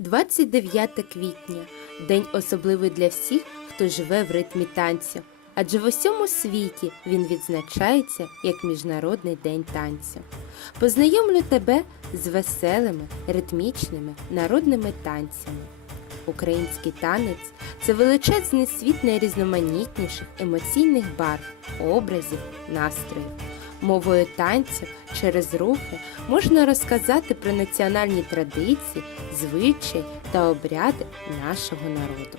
29 квітня день особливий для всіх, хто живе в ритмі танцю. Адже в усьому світі він відзначається як Міжнародний день танцю. Познайомлю тебе з веселими, ритмічними народними танцями. Український танець це величезний світ найрізноманітніших емоційних барв, образів, настроїв. Мовою танцю через рухи можна розказати про національні традиції, звичаї та обряди нашого народу.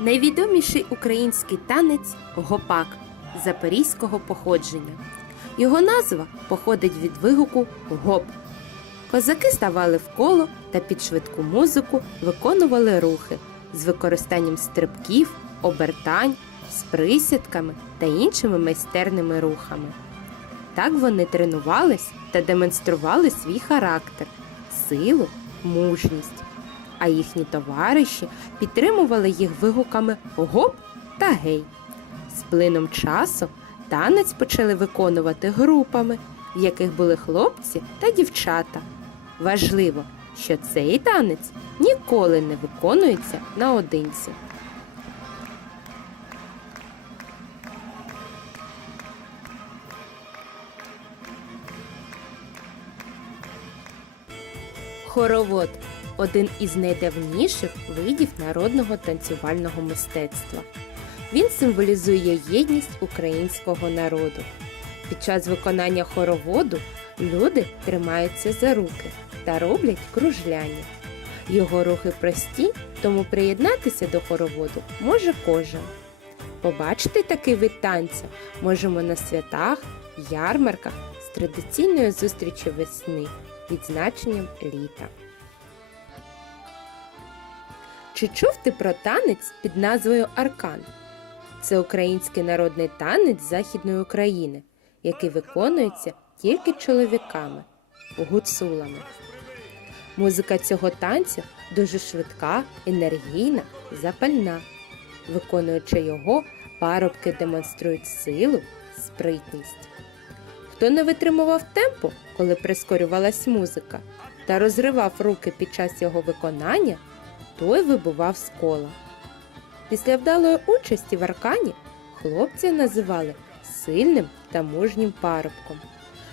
Найвідоміший український танець гопак запорізького походження. Його назва походить від вигуку гоп. Козаки ставали в коло та під швидку музику виконували рухи з використанням стрибків, обертань, з присідками та іншими майстерними рухами. Так вони тренувались та демонстрували свій характер, силу, мужність. А їхні товариші підтримували їх вигуками гоп та гей. З плином часу танець почали виконувати групами, в яких були хлопці та дівчата. Важливо, що цей танець ніколи не виконується наодинці. Хоровод один із найдавніших видів народного танцювального мистецтва. Він символізує єдність українського народу. Під час виконання хороводу люди тримаються за руки та роблять кружляння. Його рухи прості, тому приєднатися до хороводу може кожен. Побачити такий вид танцю можемо на святах, ярмарках з традиційною зустрічю весни, відзначенням літа. Чи чув ти про танець під назвою Аркан? Це український народний танець Західної України, який виконується тільки чоловіками гуцулами. Музика цього танцю дуже швидка, енергійна, запальна. Виконуючи його, парубки демонструють силу, спритність. Хто не витримував темпу, коли прискорювалась музика, та розривав руки під час його виконання, той вибував з кола. Після вдалої участі в аркані хлопця називали сильним та мужнім парубком.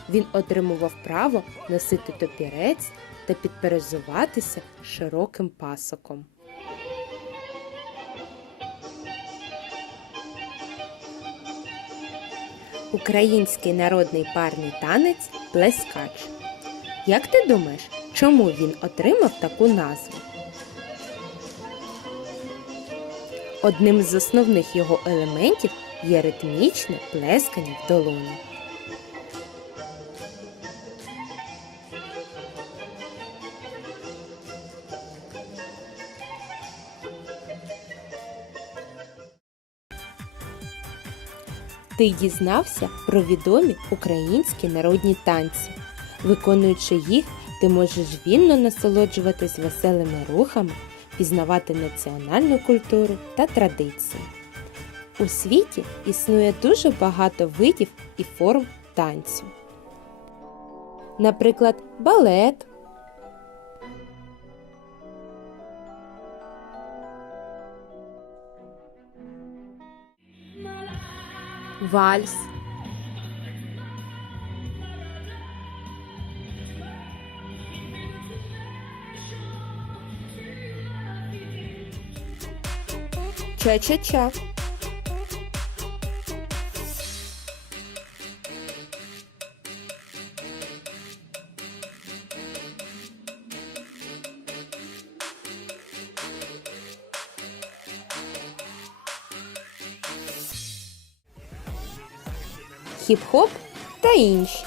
Він отримував право носити топірець та підперезуватися широким пасоком. Український народний парний танець плескач. Як ти думаєш, чому він отримав таку назву? Одним з основних його елементів є ритмічне плескання в долоні. Ти дізнався про відомі українські народні танці. Виконуючи їх, ти можеш вільно насолоджуватись веселими рухами, пізнавати національну культуру та традиції. У світі існує дуже багато видів і форм танцю. Наприклад, балет, вальс, ча-ча-ча. Хіп-хоп та інші.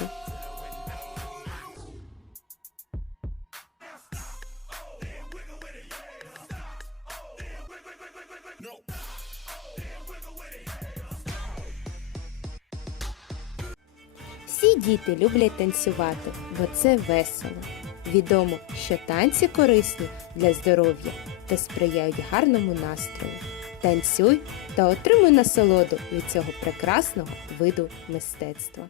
Всі діти люблять танцювати, бо це весело. Відомо, що танці корисні для здоров'я та сприяють гарному настрою. Танцюй та отримуй насолоду від цього прекрасного виду мистецтва.